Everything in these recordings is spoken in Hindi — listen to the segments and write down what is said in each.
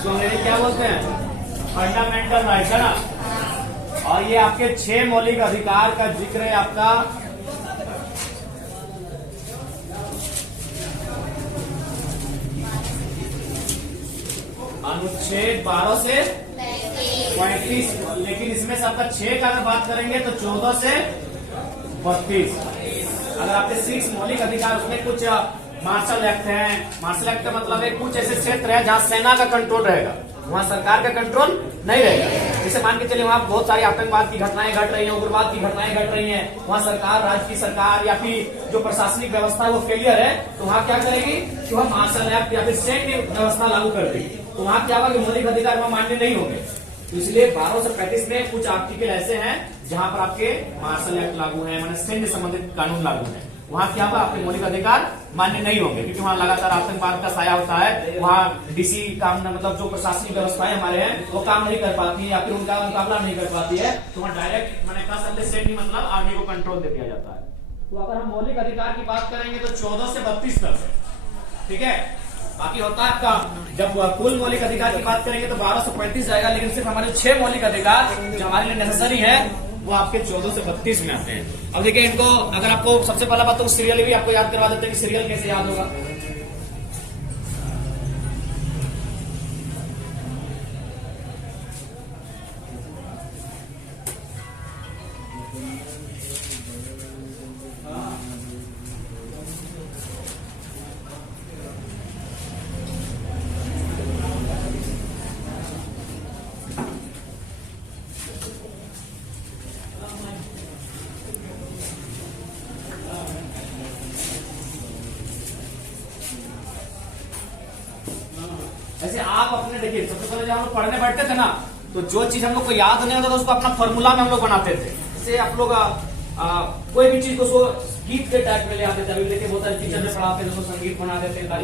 इसको अंग्रेजी क्या बोलते हैं? फंडामेंटल राइट्स, है ना। और ये आपके 6 मौलिक अधिकार का जिक्र है आपका अनुच्छेद 12 से 35, लेकिन इसमें से आपका 6 का अगर बात करेंगे तो 14 से 32। अगर आपके 6 मौलिक अधिकार, उसमें कुछ मार्शल एक्ट है। मार्शल एक्ट का मतलब है कुछ ऐसे क्षेत्र है जहां सेना का कंट्रोल रहेगा, वहां सरकार का कंट्रोल नहीं रहेगा। जैसे मान के चलिए वहां बहुत सारी आतंकवाद की घटनाएं घट रही हैं, उग्रवाद की घटनाएं घट रही हैं, वहां सरकार, राज्य की सरकार या फिर जो प्रशासनिक व्यवस्था है वो फेलियर है, तो वहां क्या करेगी कि वह मार्शल एक्ट या फिर सैन्य व्यवस्था लागू कर देगी। तो वहां क्या होगा कि मौलिक अधिकार वहां मान्य नहीं होंगे। तो इसलिए 12 से 35 में कुछ आर्टिकल ऐसे हैं जहां पर आपके मार्शल एक्ट लागू है, माने सैन्य संबंधित कानून लागू है। वहां क्या होगा, आपके मौलिक अधिकार मान्य नहीं होंगे, क्योंकि वहां लगातार आतंकवाद का साया होता है। वहां डीसी काम, मतलब जो प्रशासनिक व्यवस्थाएं हमारे हैं वो काम नहीं कर पाती है या फिर उनका मुकाबला नहीं कर पाती है, तो वहां डायरेक्ट मैंने कहा सकते सैन्य मतलब आर्मी को कंट्रोल दे दिया जाता है। तो अगर हम मौलिक अधिकार की बात करेंगे तो 14 से 32 तक है, ठीक है। बाकी होता है आपका, जब कुल मौलिक अधिकार की बात करेंगे तो 12 से 35 जाएगा, लेकिन सिर्फ हमारे 6 मौलिक अधिकार जो हमारे लिए नेसेसरी है वो आपके 14 से 32 में आते हैं। अब देखिए इनको, अगर आपको सबसे पहला बात तो सीरियल भी आपको याद करवा देते हैं कि सीरियल कैसे याद होगा। ऐसे आप अपने देखिए, सबसे पहले जब हम लोग पढ़ने बैठते थे ना, तो जो चीज हम लोग को याद नहीं होता था उसको अपना फॉर्मूला में हम लोग बनाते थे। जैसे आप लोग कोई भी चीज को उसको गीत के टाइप में ले आते थे। अभी देखिए बहुत सारे टीचर में पढ़ाते थे, उसको संगीत बना देते थे, तो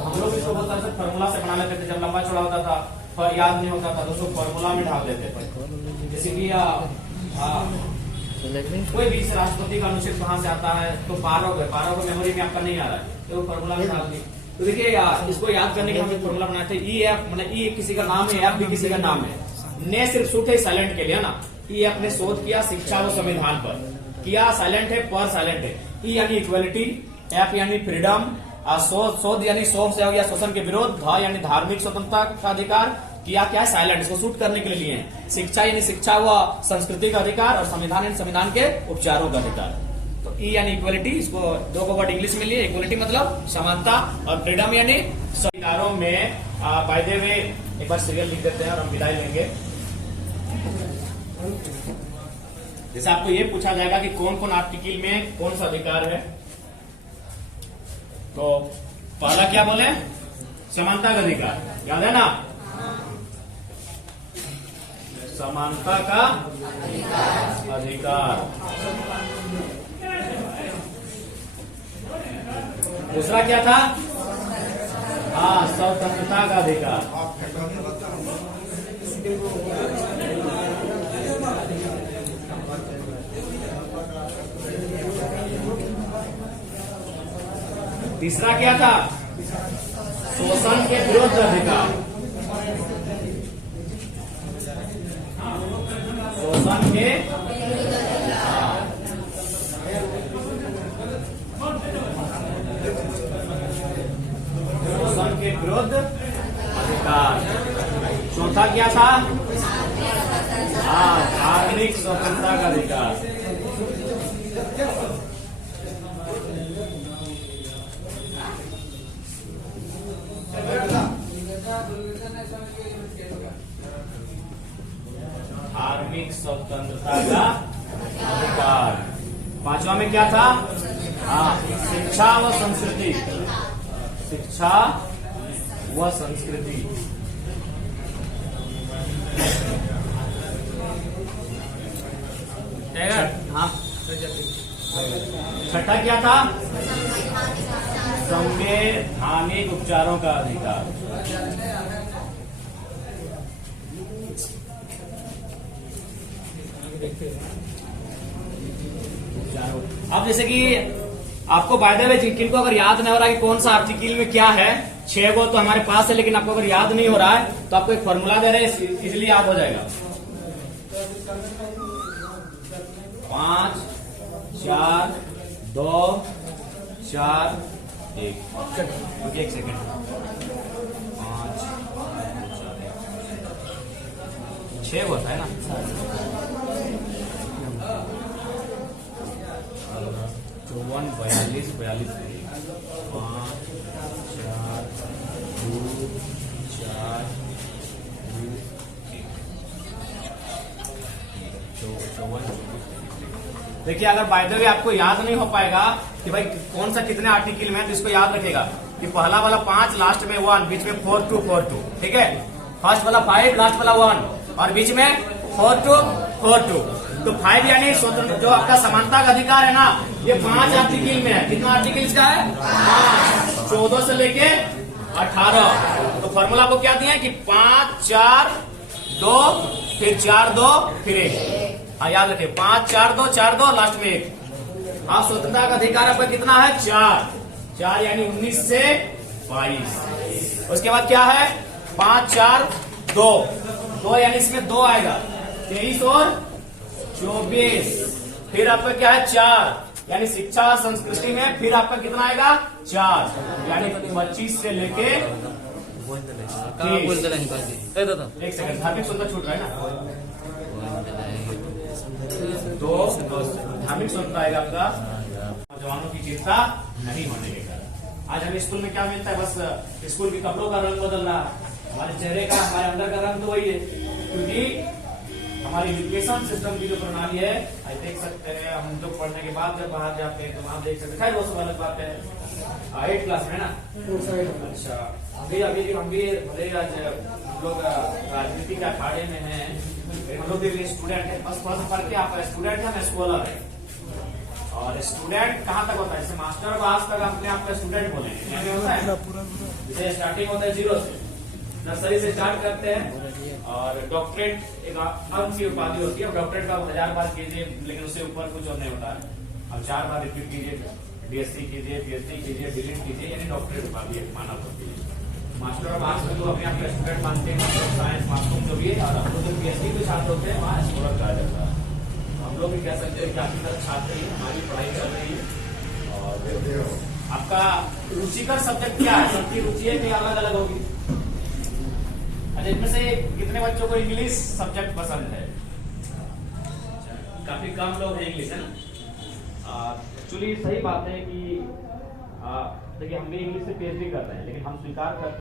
हम लोग इसको बहुत सारे फॉर्मूला से बना लेते थे। जब लंबा चौड़ा होता था पर याद नहीं होता था तो उसको फॉर्मूला में डाल देते थे। जैसे कि कोई भी राष्ट्रपति का अनुच्छेद कहाँ से आता है, तो 12 को मेमोरी में आपका नहीं आ रहा है, तो फॉर्मूला में डाल दी। तो देखिए इसको याद करने के हम एक फॉर्मूला बनाते हैं। ई एफ, मैंने ई किसी का नाम है, एफ भी किसी का नाम है। ने सिर्फ सूट है साइलेंट के लिए ना। ई एफ ने शोध किया शिक्षा व संविधान पर, किया साइलेंट है, पर साइलेंट है। ई यानी इक्वलिटी, एफ यानी फ्रीडम, शोध यानी शोभ से हो गया शोषण के विरोध, ध यानी धार्मिक स्वतंत्रता का अधिकार, किया क्या है साइलेंट, इसको शूट करने के लिए लिए हैं। शिक्षा यानी शिक्षा व संस्कृति का अधिकार, और संविधान यानी संविधान के उपचारों का अधिकार। तो ई यानी इक्वलिटी, इसको 2 को वर्ड इंग्लिश में लिए। इक्वलिटी मतलब समानता, और फ्रीडम यानी अधिकारों में। बाय द वे एक बार सीरियल लिख देते हैं और हम विदाई लेंगे। जैसे आपको ये पूछा जाएगा कि कौन कौन आर्टिकल में कौन सा अधिकार है, तो पहला क्या बोले, समानता का अधिकार, याद है ना, समानता का अधिकार। दूसरा क्या था, हाँ, स्वतंत्रता का अधिकार। तीसरा क्या था, शोषण के विरुद्ध अधिकार। शोषण के के विरुद्ध अधिकार। चौथा क्या था, हाँ, धार्मिक स्वतंत्रता का अधिकार। धार्मिक स्वतंत्रता का अधिकार। पांचवा में क्या था, हाँ, शिक्षा व संस्कृति, शिक्षा व संस्कृति। हाँ, छठा क्या था, संवैधानिक उपचारों का अधिकार। अब जैसे कि आपको बाय द वे किनको अगर याद नहीं हो रहा कि कौन सा आर्टिकल में क्या है, 6 गो तो हमारे पास है, लेकिन आपको अगर याद नहीं हो रहा है तो आपको एक फॉर्मूला दे रहे हैं, इजिली याद हो जाएगा। 5 4 2 4 1। एक सेकेंड। 5 6 होता है ना। 54 42 42 5 4 2 4 54। देखिए, अगर बाय द वे आपको याद नहीं हो पाएगा कि भाई कौन सा कितने आर्टिकल में है, तो इसको याद रखेगा कि पहला वाला 5, लास्ट में 1, बीच में 4 2 4 2। ठीक है, फर्स्ट वाला 5, लास्ट वाला 1 और बीच में 4 2 4 2। तो 5 यानी स्वतंत्र जो आपका समानता का अधिकार है ना, ये 5 आर्टिकल में है। कितना आर्टिकल इसका है? 5। 14 से लेके 18। तो फॉर्मूला को क्या दिया है कि 5 4 2 फिर 4 2 फिर 1। हाँ, याद रखे 5 4 2 4 2 लास्ट में 1। आप स्वतंत्रता का अधिकार आपका कितना है? 4 यानी 19 से 22। उसके बाद क्या है? 5 4 2 यानी इसमें 2 आएगा, 23 और 24। फिर आपका क्या है? 4 यानी शिक्षा और संस्कृति में फिर आपका कितना आएगा? 4 यानी 25 से लेके 30। एक सेकंड, धार्मिक स्वतंत्रता छूट रहा है ना। तो धार्मिक स्वतंत्रता आएगा आपका नौजवानों की चिंता नहीं होने के कारण। आज हमें स्कूल में क्या मिलता है? बस स्कूल के कपड़ों का रंग बदल रहा है, हमारे चेहरे का, हमारे अंदर का रंग तो वही है, क्योंकि हमारी एजुकेशन सिस्टम की जो प्रणाली है, आज देख सकते हैं हम लोग पढ़ने के बाद जब बाहर जाते हैं तो वहां देख सकते हैं, वो सब अलग बात है। 8 क्लास में ना। अच्छा, अभी हम भी भले आज हम लोग राजनीति के अखाड़े में हैं, हम लोग भी स्टूडेंट है। बस थोड़ा सा फर्क है, आपका स्टूडेंट है, मैं स्कॉलर है। और स्टूडेंट कहाँ तक होता है? जैसे मास्टर क्लास तक अपने आपका स्टूडेंट बोलेंगे, होता है जैसे स्टार्टिंग होता है 0 से, नर्सरी से स्टार्ट करते हैं और डॉक्टरेट एक अंक की उपाधि होती है। डॉक्टरेट का 1000 बार कीजिए, लेकिन उससे ऊपर कुछ और नहीं होता है। अब 4 बार रिपीट कीजिए, बीएससी कीजिए, पीएचडी कीजिए, डीलिट कीजिए, यानी डॉक्टरेट उपाधि मानव होती है। मास्टर ऑफ आर्ट्स को अपने आप स्टूडेंट मानते हैं, साइंस मास्टर जो भी है, और हम लोग जो पीएचडी के छात्र होते हैं वहाँ स्कॉलर कहा जाता है। हम लोग भी कह सकते हैं कि आपकी तरह छात्र ही हमारी पढ़ाई चल रही है। और आपका रुचिकर सब्जेक्ट क्या है? सबकी रुचि है कि अलग अलग होगी? अच्छा, इनमें से कितने बच्चों को इंग्लिश सब्जेक्ट पसंद है? काफी कम लोग हैं इंग्लिश, है ना। एक्चुअली सही बात है कि देखिए, हम भी इंग्लिश से पीएचडी कर रहे हैं, लेकिन हम स्वीकार करते